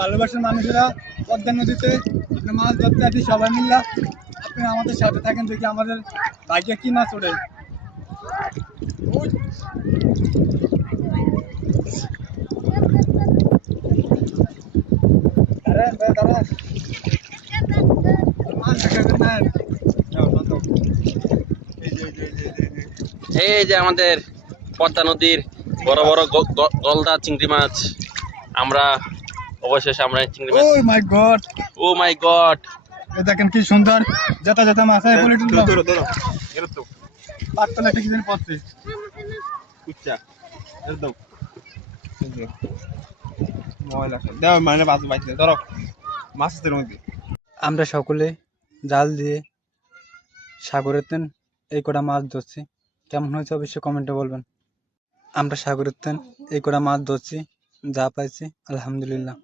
ভালোবাসার মানুষেরা পদ্মা নদীতে মাছ ধরতে আসি সবাই মিল্লা। আপনি আমাদের সাথে থাকেন, দেখি আমাদের ভাগ্যে কি মাছ ওঠে। এই যে আমাদের পদ্মা নদীর বড় বড় গলদা চিংড়ি মাছ, আমরা অবশেষে আমরা চিংড়ি মাছ। ও মাই গড, ও মাই গড, এই দেখেন কি সুন্দর জেতা জেতা মাছ। এই পলিটিন ধরো ধরো এর তো পাতলা একটা কিছু পড়ছে। কুচ্চা এর দাও ময়লা দাও মানে বাজ বাইতে ধরো মাছের মধ্যে। আমরা সকলে জাল দিয়ে সাগরের তেন এই কটা মাছ ধরছি। কেমন হয়েছে অবশ্যই কমেন্টে বলবেন। আমরা সাগরের তেন এই কটা মাছ ধরছি, যা পাইছি আলহামদুলিল্লাহ।